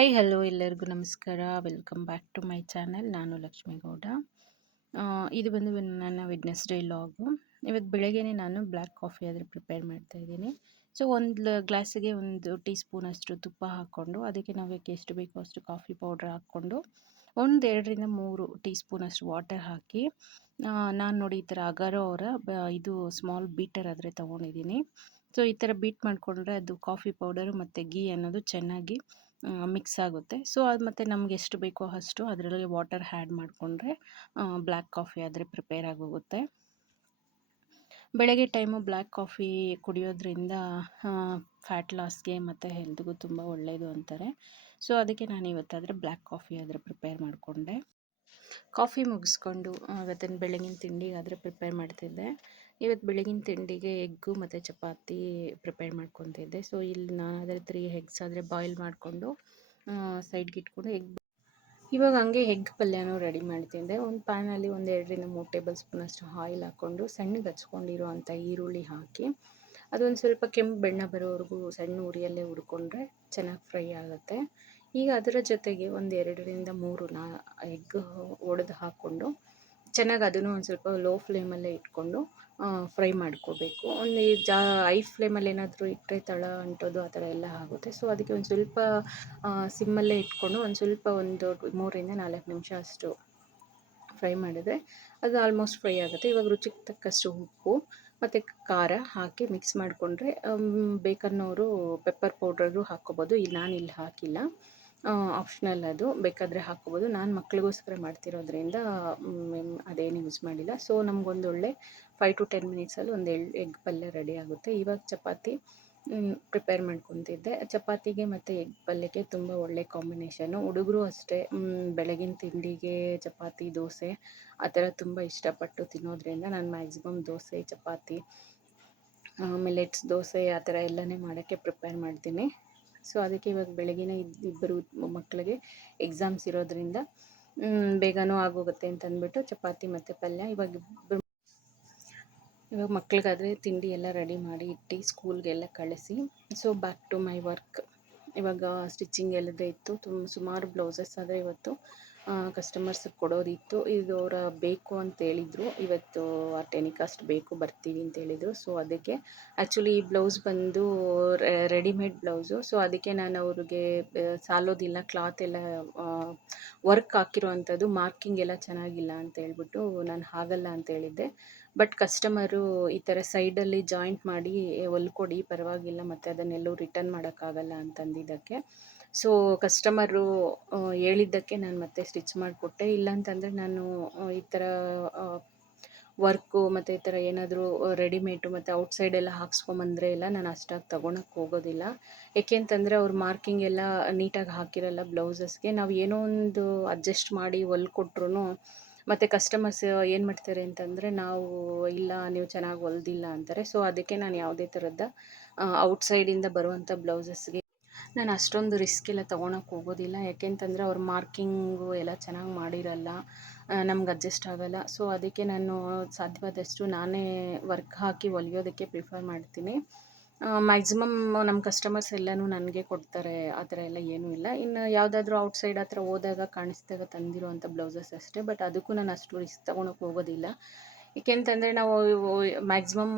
Hi hello ಎಲ್ಲರಿಗೂ ನಮಸ್ಕಾರ. Welcome back to my channel. ನಾನು ಲಕ್ಷ್ಮೀಗೌಡ. ಇದು ಬಂದು ನನ್ನ ವೆಡ್ನೆಸ್ಡೇ ಲಾಗು. ಇವತ್ತು ಬೆಳಗ್ಗೆನೇ ನಾನು ಬ್ಲ್ಯಾಕ್ ಕಾಫಿ ಆದರೆ ಪ್ರಿಪೇರ್ ಮಾಡ್ತಾಯಿದ್ದೀನಿ. ಸೊ ಒಂದು ಗ್ಲಾಸಿಗೆ ಒಂದು ಟೀ ಸ್ಪೂನಷ್ಟು ತುಪ್ಪ ಹಾಕ್ಕೊಂಡು ಅದಕ್ಕೆ ನಾವು ಎಷ್ಟು ಬೇಕೋ ಅಷ್ಟು ಕಾಫಿ ಪೌಡ್ರ್ ಹಾಕ್ಕೊಂಡು ಒಂದು 2ರಿಂದ 3 ಟೀ ಸ್ಪೂನಷ್ಟು ವಾಟರ್ ಹಾಕಿ ನಾನು ನೋಡಿ ಈ ಥರ ಅಗಾರೋ ಅವರ ಇದು ಸ್ಮಾಲ್ ಬೀಟರ್ ಆದರೆ ತೊಗೊಂಡಿದ್ದೀನಿ. ಸೊ ಈ ಥರ ಬೀಟ್ ಮಾಡಿಕೊಂಡ್ರೆ ಅದು ಕಾಫಿ ಪೌಡರು ಮತ್ತು ಗೀ ಅನ್ನೋದು ಚೆನ್ನಾಗಿ ಮಿಕ್ಸ್ ಆಗುತ್ತೆ. ಸೊ ಅದು ಮತ್ತು ನಮ್ಗೆ ಎಷ್ಟು ಬೇಕೋ ಅಷ್ಟು ಅದರಲ್ಲಿ ವಾಟರ್ ಆ್ಯಡ್ ಮಾಡಿಕೊಂಡ್ರೆ ಬ್ಲ್ಯಾಕ್ ಕಾಫಿ ಆದರೆ ಪ್ರಿಪೇರ್ ಆಗೋಗುತ್ತೆ. ಬೆಳಗ್ಗೆ ಟೈಮು ಬ್ಲ್ಯಾಕ್ ಕಾಫಿ ಕುಡಿಯೋದ್ರಿಂದ ಫ್ಯಾಟ್ ಲಾಸ್ಗೆ ಮತ್ತು ಹೆಲ್ತ್ಗೂ ತುಂಬ ಒಳ್ಳೆಯದು ಅಂತಾರೆ. ಸೊ ಅದಕ್ಕೆ ನಾನು ಇವತ್ತಾದರೆ ಬ್ಲ್ಯಾಕ್ ಕಾಫಿ ಆದರೆ ಪ್ರಿಪೇರ್ ಮಾಡಿಕೊಂಡೆ. ಕಾಫಿ ಮುಗಿಸ್ಕೊಂಡು ಇವತ್ತಿನ ಬೆಳಗಿನ ತಿಂಡಿಗಾದರೆ ಪ್ರಿಪೇರ್ ಮಾಡ್ತಿದ್ದೆ. ಇವತ್ತು ಬೆಳಗಿನ ತಿಂಡಿಗೆ ಎಗ್ಗು ಮತ್ತು ಚಪಾತಿ ಪ್ರಿಪೇರ್ ಮಾಡ್ಕೊತಿದ್ದೆ. ಸೊ ಇಲ್ಲಿ ನಾನಾದರೆ 3 ಎಗ್ಸ್ ಆದರೆ ಬಾಯ್ಲ್ ಮಾಡಿಕೊಂಡು ಸೈಡ್ಗೆ ಇಟ್ಕೊಂಡು ಇವಾಗ ಹಂಗೆ ಎಗ್ ಪಲ್ಯನೂ ರೆಡಿ ಮಾಡ್ತಿದ್ದೆ. ಒಂದು ಪ್ಯಾನಲ್ಲಿ 2ರಿಂದ 3 ಟೇಬಲ್ ಸ್ಪೂನಷ್ಟು ಆಯಿಲ್ ಹಾಕ್ಕೊಂಡು ಸಣ್ಣಗೆ ಹಚ್ಕೊಂಡಿರೋವಂಥ ಈರುಳ್ಳಿ ಹಾಕಿ ಅದೊಂದು ಸ್ವಲ್ಪ ಕೆಂಪು ಬಣ್ಣ ಬರೋವರೆಗೂ ಸಣ್ಣ ಉರಿಯಲ್ಲೇ ಹುರ್ಕೊಂಡ್ರೆ ಚೆನ್ನಾಗಿ ಫ್ರೈ ಆಗುತ್ತೆ. ಈಗ ಅದರ ಜೊತೆಗೆ 2ರಿಂದ 3 ಎಗ್ ಒಡೆದು ಹಾಕ್ಕೊಂಡು ಚೆನ್ನಾಗಿ ಅದನ್ನು ಒಂದು ಸ್ವಲ್ಪ ಲೋ ಫ್ಲೇಮಲ್ಲೇ ಇಟ್ಕೊಂಡು ಫ್ರೈ ಮಾಡ್ಕೋಬೇಕು. ಒಂದು ಹೈ ಫ್ಲೇಮಲ್ಲಿ ಏನಾದರೂ ಇಟ್ಟರೆ ತಳ ಅಂಟೋದು ಆ ಥರ ಎಲ್ಲ ಆಗುತ್ತೆ. ಸೊ ಅದಕ್ಕೆ ಒಂದು ಸ್ವಲ್ಪ ಸಿಮ್ಮಲ್ಲೇ ಇಟ್ಕೊಂಡು ಒಂದು ಸ್ವಲ್ಪ 3ರಿಂದ 4 ನಿಮಿಷ ಅಷ್ಟು ಫ್ರೈ ಮಾಡಿದರೆ ಅದು ಆಲ್ಮೋಸ್ಟ್ ಫ್ರೈ ಆಗುತ್ತೆ. ಇವಾಗ ರುಚಿಗೆ ತಕ್ಕಷ್ಟು ಉಪ್ಪು ಮತ್ತು ಖಾರ ಹಾಕಿ ಮಿಕ್ಸ್ ಮಾಡಿಕೊಂಡ್ರೆ ಬೇಕನ್ನೋರು ಪೆಪ್ಪರ್ ಪೌಡ್ರೂ ಹಾಕ್ಕೋಬೋದು. ನಾನಿಲ್ಲಿ ಹಾಕಿಲ್ಲ, ಆಪ್ಷನಲ್ ಅದು, ಬೇಕಾದರೆ ಹಾಕ್ಕೋಬೋದು. ನಾನು ಮಕ್ಳಿಗೋಸ್ಕರ ಮಾಡ್ತಿರೋದ್ರಿಂದ ಅದೇನು ಯೂಸ್ ಮಾಡಿಲ್ಲ. ಸೊ ನಮಗೊಂದು ಒಳ್ಳೆ 5 to 10 ಮಿನಿಟ್ಸಲ್ಲಿ ಒಂದು ಎಗ್ ಪಲ್ಯ ರೆಡಿ ಆಗುತ್ತೆ. ಇವಾಗ ಚಪಾತಿ ಪ್ರಿಪೇರ್ ಮಾಡ್ಕೊತಿದ್ದೆ. ಚಪಾತಿಗೆ ಮತ್ತು ಎಗ್ ಪಲ್ಯಕ್ಕೆ ತುಂಬ ಒಳ್ಳೆ ಕಾಂಬಿನೇಷನು. ಹುಡುಗರು ಅಷ್ಟೇ ಬೆಳಗಿನ ತಿಂಡಿಗೆ ಚಪಾತಿ ದೋಸೆ ಆ ಥರ ತುಂಬ ಇಷ್ಟಪಟ್ಟು ತಿನ್ನೋದ್ರಿಂದ ನಾನು ಮ್ಯಾಕ್ಸಿಮಮ್ ದೋಸೆ ಚಪಾತಿ ಮಿಲೆಟ್ಸ್ ದೋಸೆ ಆ ಥರ ಎಲ್ಲನೇ ಮಾಡೋಕ್ಕೆ ಪ್ರಿಪೇರ್ ಮಾಡ್ತೀನಿ. ಸೊ ಅದಕ್ಕೆ ಇವಾಗ ಬೆಳಗಿನ ಇಬ್ಬರು ಮಕ್ಕಳಿಗೆ ಎಕ್ಸಾಮ್ಸ್ ಇರೋದ್ರಿಂದ ಬೇಗನೂ ಆಗೋಗುತ್ತೆ ಅಂತಂದ್ಬಿಟ್ಟು ಚಪಾತಿ ಮತ್ತು ಪಲ್ಯ ಇವಾಗ ಮಕ್ಳಿಗಾದರೆ ತಿಂಡಿ ಎಲ್ಲ ರೆಡಿ ಮಾಡಿ ಇಟ್ಟು ಸ್ಕೂಲ್ಗೆಲ್ಲ ಕಳಿಸಿ so back to my work. ಇವಾಗ ಸ್ಟಿಚಿಂಗ್ ಎಲ್ಲದೇ ಇತ್ತು. ಸುಮಾರು ಬ್ಲೌಸಸ್ ಆದರೆ ಇವತ್ತು ಕಸ್ಟಮರ್ಸಿಗೆ ಕೊಡೋದಿತ್ತು. ಇದು ಅವರ ಬೇಕು ಅಂತ ಹೇಳಿದರು. ಇವತ್ತು ಆ ಟೆನಿಕಾಸ್ಟ್ ಬೇಕು ಬರ್ತೀವಿ ಅಂತ ಹೇಳಿದರು. ಸೊ ಅದಕ್ಕೆ ಆ್ಯಕ್ಚುಲಿ ಈ ಬ್ಲೌಸ್ ಬಂದು ರೆಡಿಮೇಡ್ ಬ್ಲೌಸು. ಸೊ ಅದಕ್ಕೆ ನಾನು ಅವ್ರಿಗೆ ಸಾಲೋದಿಲ್ಲ, ಕ್ಲಾತ್ ಎಲ್ಲ ವರ್ಕ್ ಹಾಕಿರೋವಂಥದ್ದು, ಮಾರ್ಕಿಂಗ್ ಎಲ್ಲ ಚೆನ್ನಾಗಿಲ್ಲ ಅಂತ ಹೇಳ್ಬಿಟ್ಟು ನಾನು ಆಗಲ್ಲ ಅಂತ ಹೇಳಿದ್ದೆ. ಬಟ್ ಕಸ್ಟಮರು ಈ ಥರ ಸೈಡಲ್ಲಿ ಜಾಯಿಂಟ್ ಮಾಡಿ ಹೊಲ್ಕೊಡಿ ಪರವಾಗಿಲ್ಲ, ಮತ್ತು ಅದನ್ನೆಲ್ಲೂ ರಿಟರ್ನ್ ಮಾಡೋಕ್ಕಾಗಲ್ಲ ಅಂತಂದಿದ್ದಕ್ಕೆ ಸೊ ಕಸ್ಟಮರು ಹೇಳಿದ್ದಕ್ಕೆ ನಾನು ಮತ್ತೆ ಸ್ಟಿಚ್ ಮಾಡಿಕೊಟ್ಟೆ. ಇಲ್ಲಾಂತಂದರೆ ನಾನು ಈ ಥರ ವರ್ಕು ಮತ್ತು ಈ ಥರ ಏನಾದರೂ ರೆಡಿಮೇಡು ಮತ್ತು ಔಟ್ಸೈಡ್ ಎಲ್ಲ ಹಾಕ್ಸ್ಕೊಂಬಂದರೆ ಎಲ್ಲ ನಾನು ಅಷ್ಟಾಗಿ ತೊಗೊಳಕ್ಕೆ ಹೋಗೋದಿಲ್ಲ. ಏಕೆ ಅಂತಂದರೆ ಅವ್ರು ಮಾರ್ಕಿಂಗ್ ಎಲ್ಲ ನೀಟಾಗಿ ಹಾಕಿರಲ್ಲ ಬ್ಲೌಸಸ್ಗೆ. ನಾವು ಏನೋ ಒಂದು ಅಡ್ಜಸ್ಟ್ ಮಾಡಿ ಹೊಲ್ಕೊಟ್ರು ಮತ್ತು ಕಸ್ಟಮರ್ಸ್ ಏನು ಮಾಡ್ತಾರೆ ಅಂತಂದರೆ ನಾವು ಇಲ್ಲ ನೀವು ಚೆನ್ನಾಗಿ ಹೊಲ್ದಿಲ್ಲ ಅಂತಾರೆ. ಸೊ ಅದಕ್ಕೆ ನಾನು ಯಾವುದೇ ಥರದ ಔಟ್ಸೈಡಿಂದ ಬರುವಂಥ ಬ್ಲೌಸಸ್ಗೆ ನಾನು ಅಷ್ಟೊಂದು ರಿಸ್ಕ್ ಎಲ್ಲ ತೊಗೊಳಕ್ಕೆ ಹೋಗೋದಿಲ್ಲ. ಯಾಕೆಂತಂದರೆ ಅವ್ರ ಮಾರ್ಕಿಂಗು ಎಲ್ಲ ಚೆನ್ನಾಗಿ ಮಾಡಿರಲ್ಲ, ನಮ್ಗೆ ಅಡ್ಜಸ್ಟ್ ಆಗೋಲ್ಲ. ಸೊ ಅದಕ್ಕೆ ನಾನು ಸಾಧ್ಯವಾದಷ್ಟು ನಾನೇ ವರ್ಕ್ ಹಾಕಿ ಹೊಲಿಯೋದಕ್ಕೆ ಪ್ರಿಫರ್ ಮಾಡ್ತೀನಿ. ಮ್ಯಾಕ್ಸಿಮಮ್ ನಮ್ಮ ಕಸ್ಟಮರ್ಸ್ ಎಲ್ಲನೂ ನನಗೆ ಕೊಡ್ತಾರೆ, ಆ ಥರ ಎಲ್ಲ ಏನೂ ಇಲ್ಲ. ಇನ್ನು ಯಾವುದಾದ್ರೂ ಔಟ್ಸೈಡ್ ಆ ಥರ ಹೋದಾಗ ಕಾಣಿಸಿದಾಗ ತಂದಿರೋವಂಥ ಬ್ಲೌಸಸ್ ಅಷ್ಟೇ. ಬಟ್ ಅದಕ್ಕೂ ನಾನು ಅಷ್ಟು ರಿಸ್ಕ್ ತೊಗೊಳಕ್ಕೆ ಹೋಗೋದಿಲ್ಲ. ಏಕೆಂತಂದರೆ ನಾವು ಮ್ಯಾಕ್ಸಿಮಮ್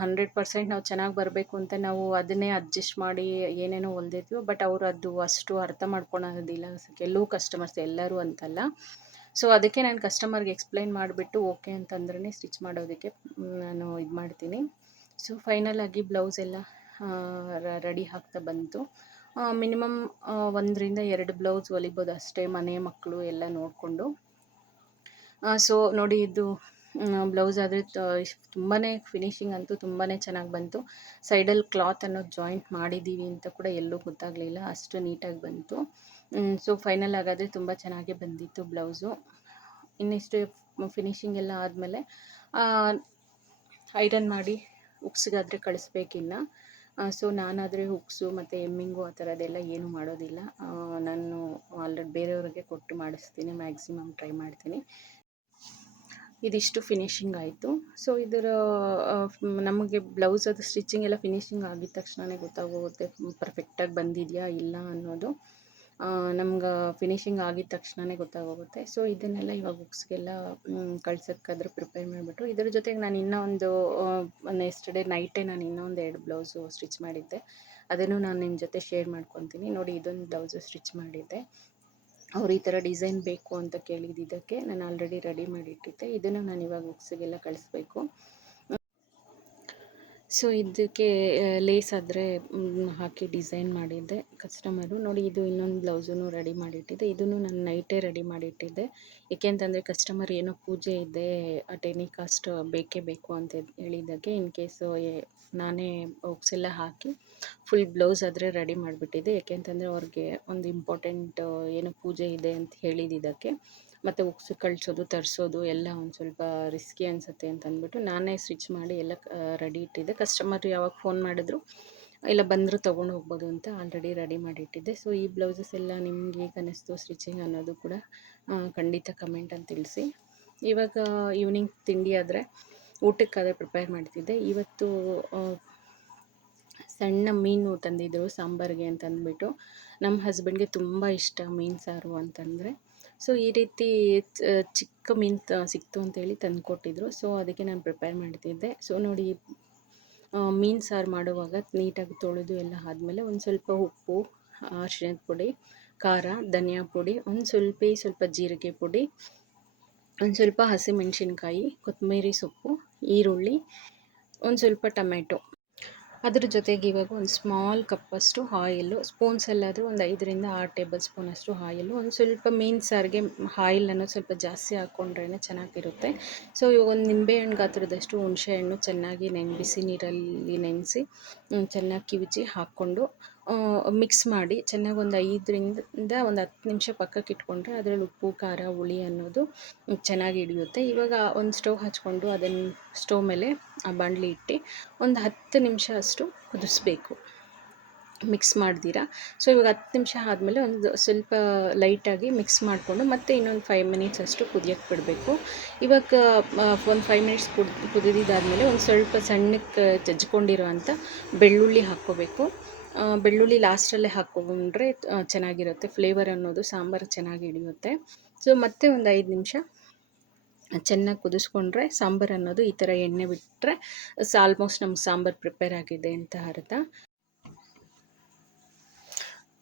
100% ನಾವು ಚೆನ್ನಾಗಿ ಬರಬೇಕು ಅಂತ ನಾವು ಅದನ್ನೇ ಅಡ್ಜಸ್ಟ್ ಮಾಡಿ ಏನೇನೋ ಹೊಲ್ದಿರ್ತೀವೋ. ಬಟ್ ಅವರು ಅದು ಅಷ್ಟು ಅರ್ಥ ಮಾಡ್ಕೊಳೋದಿಲ್ಲ ಕೆಲವು ಕಸ್ಟಮರ್ಸ್, ಎಲ್ಲರೂ ಅಂತಲ್ಲ. ಸೊ ಅದಕ್ಕೆ ನಾನು ಕಸ್ಟಮರ್ಗೆ ಎಕ್ಸ್ಪ್ಲೈನ್ ಮಾಡಿಬಿಟ್ಟು ಓಕೆ ಅಂತಂದ್ರೆ ಸ್ಟಿಚ್ ಮಾಡೋದಕ್ಕೆ ನಾನು ಇದು ಮಾಡ್ತೀನಿ. ಸೊ ಫೈನಲಾಗಿ ಬ್ಲೌಸ್ ಎಲ್ಲ ರೆಡಿ ಆಗ್ತಾ ಬಂತು. ಮಿನಿಮಮ್ 1ರಿಂದ 2 ಬ್ಲೌಸ್ ಹೊಲಿಬೋದು ಅಷ್ಟೇ, ಮನೆ ಮಕ್ಕಳು ಎಲ್ಲ ನೋಡಿಕೊಂಡು. ಸೊ ನೋಡಿ ಇದು ಬ್ಲೌಸ್ ಆದರೆ ತುಂಬಾ ಫಿನಿಶಿಂಗ್ ಅಂತೂ ತುಂಬಾ ಚೆನ್ನಾಗಿ ಬಂತು. ಸೈಡಲ್ಲಿ ಕ್ಲಾತ್ ಅನ್ನೋದು ಜಾಯಿಂಟ್ ಮಾಡಿದ್ದೀವಿ ಅಂತ ಕೂಡ ಎಲ್ಲೂ ಗೊತ್ತಾಗಲಿಲ್ಲ, ಅಷ್ಟು ನೀಟಾಗಿ ಬಂತು. ಸೊ ಫೈನಲ್ ಆಗಾದರೆ ತುಂಬ ಚೆನ್ನಾಗೇ ಬಂದಿತ್ತು ಬ್ಲೌಸು. ಇನ್ನಿಷ್ಟು ಫಿನಿಶಿಂಗ್ ಎಲ್ಲ ಆದಮೇಲೆ ಐರನ್ ಮಾಡಿ ಹುಕ್ಸ್ಗಾದರೆ ಕಳಿಸ್ಬೇಕಿನ್ನು. ಸೊ ನಾನಾದರೆ ಹುಕ್ಸು ಮತ್ತು ಎಮ್ಮಿಂಗು ಆ ಥರದ್ದೆಲ್ಲ ಏನೂ ಮಾಡೋದಿಲ್ಲ. ನಾನು ಆಲ್ರೆಡಿ ಬೇರೆಯವ್ರಿಗೆ ಕೊಟ್ಟು ಮಾಡಿಸ್ತೀನಿ, ಮ್ಯಾಕ್ಸಿಮಮ್ ಟ್ರೈ ಮಾಡ್ತೀನಿ. ಇದಿಷ್ಟು ಫಿನಿಶಿಂಗ್ ಆಯಿತು. ಸೊ ಇದರ ನಮಗೆ ಬ್ಲೌಸ್ ಅದು ಸ್ಟಿಚಿಂಗ್ ಎಲ್ಲ ಫಿನಿಶಿಂಗ್ ಆಗಿದ ತಕ್ಷಣವೇ ಗೊತ್ತಾಗೋಗುತ್ತೆ ಪರ್ಫೆಕ್ಟಾಗಿ ಬಂದಿದೆಯಾ ಇಲ್ಲ ಅನ್ನೋದು. ನಮ್ಗೆ ಫಿನಿಶಿಂಗ್ ಆಗಿದ ತಕ್ಷಣವೇ ಗೊತ್ತಾಗೋಗುತ್ತೆ. ಸೊ ಇದನ್ನೆಲ್ಲ ಇವಾಗ ಬುಕ್ಸ್ಗೆಲ್ಲ ಕಳ್ಸೋಕ್ಕಾದ್ರೆ ಪ್ರಿಪೇರ್ ಮಾಡಿಬಿಟ್ಟು, ಇದ್ರ ಜೊತೆಗೆ ನಾನು ಇನ್ನೂ ಒಂದು ಎಸ್ಟರ್ಡೇ ನೈಟೇ ನಾನು ಇನ್ನೂ ಒಂದು 2 ಬ್ಲೌಸು ಸ್ಟಿಚ್ ಮಾಡಿದ್ದೆ. ಅದನ್ನು ನಾನು ನಿಮ್ಮ ಜೊತೆ ಶೇರ್ ಮಾಡ್ಕೊತೀನಿ. ನೋಡಿ, ಇದೊಂದು ಬ್ಲೌಸು ಸ್ಟಿಚ್ ಮಾಡಿದ್ದೆ. ಅವ್ರು ಈ ಥರ ಡಿಸೈನ್ ಬೇಕು ಅಂತ ಕೇಳಿದ್ದಕ್ಕೆ ನಾನು ಆಲ್ರೆಡಿ ರೆಡಿ ಮಾಡಿಟ್ಟಿದ್ದೆ. ಇದನ್ನು ನಾನು ಇವಾಗ ಬುಕ್ಸಿಗೆಲ್ಲ ಕಳಿಸ್ಬೇಕು. ಸೊ ಇದಕ್ಕೆ ಲೇಸ್ ಆದರೆ ಹಾಕಿ ಡಿಸೈನ್ ಮಾಡಿದ್ದೆ ಕಸ್ಟಮರು. ನೋಡಿ, ಇದು ಇನ್ನೊಂದು ಬ್ಲೌಸನ್ನು ರೆಡಿ ಮಾಡಿಟ್ಟಿದ್ದೆ. ಇದನ್ನು ನಾನು ನೈಟೇ ರೆಡಿ ಮಾಡಿಟ್ಟಿದ್ದೆ. ಏಕೆ ಅಂತಂದರೆ ಕಸ್ಟಮರ್ ಏನೋ ಪೂಜೆ ಇದೆ, ಟೆನಿಕಾಸ್ಟ್ ಬೇಕೇ ಬೇಕು ಅಂತ ಹೇಳಿದ್ದಕ್ಕೆ ಇನ್ ಕೇಸು ನಾನೇ ಬಾಕ್ಸ್ ಎಲ್ಲ ಹಾಕಿ ಫುಲ್ ಬ್ಲೌಸ್ ಆದರೆ ರೆಡಿ ಮಾಡಿಬಿಟ್ಟಿದ್ದೆ. ಏಕೆಂತಂದರೆ ಅವ್ರಿಗೆ ಒಂದು ಇಂಪಾರ್ಟೆಂಟ್ ಏನೋ ಪೂಜೆ ಇದೆ ಅಂತ ಹೇಳಿದ್ದಕ್ಕೆ, ಮತ್ತು ಉಕ್ಸು ಕಳಿಸೋದು ತರಿಸೋದು ಎಲ್ಲ ಒಂದು ಸ್ವಲ್ಪ ರಿಸ್ಕಿ ಅನಿಸುತ್ತೆ ಅಂತ ಅಂದ್ಬಿಟ್ಟು ನಾನೇ ಸ್ಟಿಚ್ ಮಾಡಿ ಎಲ್ಲ ರೆಡಿ ಇಟ್ಟಿದ್ದೆ. ಕಸ್ಟಮರ್ ಯಾವಾಗ ಫೋನ್ ಮಾಡಿದ್ರು ಇಲ್ಲ ಬಂದರೂ ತೊಗೊಂಡು ಹೋಗ್ಬೋದು ಅಂತ ಆಲ್ರೆಡಿ ರೆಡಿ ಮಾಡಿಟ್ಟಿದ್ದೆ. ಸೊ ಈ ಬ್ಲೌಸಸ್ ಎಲ್ಲ ನಿಮ್ಗೆ ಹೇಗೆ ಅನ್ನಿಸ್ತು ಸ್ಟಿಚಿಂಗ್ ಅನ್ನೋದು ಕೂಡ ಖಂಡಿತ ಕಮೆಂಟಲ್ಲಿ ತಿಳಿಸಿ. ಇವಾಗ ಈವ್ನಿಂಗ್ ತಿಂಡಿ ಆದರೆ ಊಟಕ್ಕಾದರೆ ಪ್ರಿಪೇರ್ ಮಾಡ್ತಿದ್ದೆ. ಇವತ್ತು ಸಣ್ಣ ಮೀನು ತಂದಿದ್ದರು ಸಾಂಬಾರಿಗೆ ಅಂತಂದ್ಬಿಟ್ಟು. ನಮ್ಮ ಹಸ್ಬೆಂಡ್ಗೆ ತುಂಬ ಇಷ್ಟ ಮೀನು ಸಾರು ಅಂತಂದರೆ. ಸೊ ಈ ರೀತಿ ಚಿಕ್ಕ ಮೀನು ಸಿಕ್ತು ಅಂತೇಳಿ ತಂದುಕೊಟ್ಟಿದ್ರು. ಸೊ ಅದಕ್ಕೆ ನಾನು ಪ್ರಿಪೇರ್ ಮಾಡ್ತಿದ್ದೆ. ಸೊ ನೋಡಿ, ಮೀನು ಸಾರು ಮಾಡುವಾಗ ನೀಟಾಗಿ ತೊಳೆದು ಎಲ್ಲ ಆದಮೇಲೆ ಒಂದು ಸ್ವಲ್ಪ ಉಪ್ಪು, ಅರಿಶಿಣದ ಪುಡಿ, ಖಾರ, ಧನಿಯಾ ಪುಡಿ, ಒಂದು ಸ್ವಲ್ಪ ಜೀರಿಗೆ ಪುಡಿ, ಒಂದು ಸ್ವಲ್ಪ ಹಸಿಮೆಣಸಿನ್ಕಾಯಿ, ಕೊತ್ತಂಬರಿ ಸೊಪ್ಪು, ಈರುಳ್ಳಿ, ಒಂದು ಸ್ವಲ್ಪ ಟೊಮೆಟೊ, ಅದ್ರ ಜೊತೆಗೆ ಇವಾಗ ಒಂದು ಸ್ಮಾಲ್ ಕಪ್ಪಷ್ಟು ಆಯಿಲು, ಸ್ಪೂನ್ಸಲ್ಲಾದರೂ ಒಂದು 5ರಿಂದ 6 ಟೇಬಲ್ ಸ್ಪೂನಷ್ಟು ಆಯಿಲು, ಒಂದು ಸ್ವಲ್ಪ ಮೀನು ಸಾರಿಗೆ ಆಯಿಲ್ ಅನ್ನೋದು ಸ್ವಲ್ಪ ಜಾಸ್ತಿ ಹಾಕ್ಕೊಂಡ್ರೇ ಚೆನ್ನಾಗಿರುತ್ತೆ. ಸೊ ಇವಾಗ ಒಂದು ನಿಂಬೆಹಣ್ಣು ಗಾತ್ರದಷ್ಟು ಹುಣಸೆಹಣ್ಣು ಚೆನ್ನಾಗಿ ಬಿಸಿ ನೀರಲ್ಲಿ ನೆನೆಸಿ ಚೆನ್ನಾಗಿ ಕಿವುಚಿ ಹಾಕ್ಕೊಂಡು ಮಿಕ್ಸ್ ಮಾಡಿ ಚೆನ್ನಾಗಿ ಒಂದು 5ರಿಂದ ಒಂದು 10 ನಿಮಿಷ ಪಕ್ಕಕ್ಕೆ ಇಟ್ಕೊಂಡ್ರೆ ಅದರಲ್ಲಿ ಉಪ್ಪು, ಖಾರ, ಹುಳಿ ಅನ್ನೋದು ಚೆನ್ನಾಗಿ ಹಿಡಿಯುತ್ತೆ. ಇವಾಗ ಒಂದು ಸ್ಟವ್ ಹಚ್ಕೊಂಡು ಅದನ್ನು ಸ್ಟವ್ ಮೇಲೆ ಆ ಬಾಣಲಿ ಇಟ್ಟು ಒಂದು 10 ನಿಮಿಷ ಅಷ್ಟು ಕುದಿಸ್ಬೇಕು, ಮಿಕ್ಸ್ ಮಾಡ್ದಿರಾ. ಸೊ ಇವಾಗ 10 ನಿಮಿಷ ಆದಮೇಲೆ ಒಂದು ಸ್ವಲ್ಪ ಲೈಟಾಗಿ ಮಿಕ್ಸ್ ಮಾಡಿಕೊಂಡು ಮತ್ತೆ ಇನ್ನೊಂದು 5 ಮಿನಿಟ್ಸ್ ಅಷ್ಟು ಕುದಿಯೋಕ್ಕೆ ಬಿಡಬೇಕು. ಇವಾಗ ಒಂದು 5 ಮಿನಿಟ್ಸ್ ಕುದಿದಾದ್ಮೇಲೆ ಒಂದು ಸ್ವಲ್ಪ ಸಣ್ಣಕ್ಕೆ ಜಜ್ಕೊಂಡಿರೋ ಅಂಥ ಬೆಳ್ಳುಳ್ಳಿ ಹಾಕ್ಕೋಬೇಕು. ಬೆಳ್ಳುಳ್ಳಿ ಲಾಸ್ಟಲ್ಲೇ ಹಾಕ್ಕೊಂಡ್ರೆ ಚೆನ್ನಾಗಿರುತ್ತೆ, ಫ್ಲೇವರ್ ಅನ್ನೋದು ಸಾಂಬಾರು ಚೆನ್ನಾಗಿ ಹಿಡಿಯುತ್ತೆ. ಸೊ ಮತ್ತೆ ಒಂದು 5 ನಿಮಿಷ ಚೆನ್ನಾಗಿ ಕುದಿಸ್ಕೊಂಡ್ರೆ ಸಾಂಬಾರು ಅನ್ನೋದು ಈ ಥರ ಎಣ್ಣೆ ಬಿಟ್ಟರೆ ಆಲ್ಮೋಸ್ಟ್ ನಮ್ಮ ಸಾಂಬಾರು ಪ್ರಿಪೇರ್ ಆಗಿದೆ ಅಂತ ಅರ್ಥ.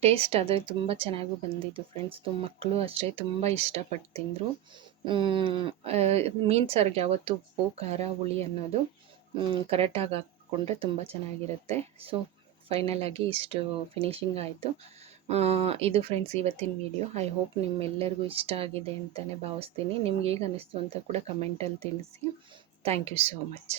ಟೇಸ್ಟ್ ಆದರೆ ತುಂಬ ಚೆನ್ನಾಗೂ ಬಂದಿದ್ದು ಫ್ರೆಂಡ್ಸ್. ಮಕ್ಕಳು ಅಷ್ಟೇ ತುಂಬ ಇಷ್ಟಪಟ್ಟು ತಿಂದರು. ಮೀನು ಸಾರಿಗೆ ಯಾವತ್ತೂ ಉಪ್ಪು, ಖಾರ, ಹುಳಿ ಅನ್ನೋದು ಕರೆಕ್ಟಾಗಿ ಹಾಕ್ಕೊಂಡ್ರೆ ತುಂಬ ಚೆನ್ನಾಗಿರುತ್ತೆ. ಸೊ ಫೈನಲಾಗಿ ಇಷ್ಟು ಫಿನಿಶಿಂಗ್ ಆಯಿತು. ಇದು ಫ್ರೆಂಡ್ಸ್ ಇವತ್ತಿನ ವಿಡಿಯೋ. ಐ ಹೋಪ್ ನಿಮ್ಮೆಲ್ಲರಿಗೂ ಇಷ್ಟ ಆಗಿದೆ ಅಂತಲೇ ಭಾವಿಸ್ತೀನಿ. ನಿಮ್ಗೆ ಹೇಗೆ ಅನ್ನಿಸ್ತು ಅಂತ ಕೂಡ ಕಮೆಂಟಲ್ಲಿ ತಿಳಿಸಿ. Thank you so much.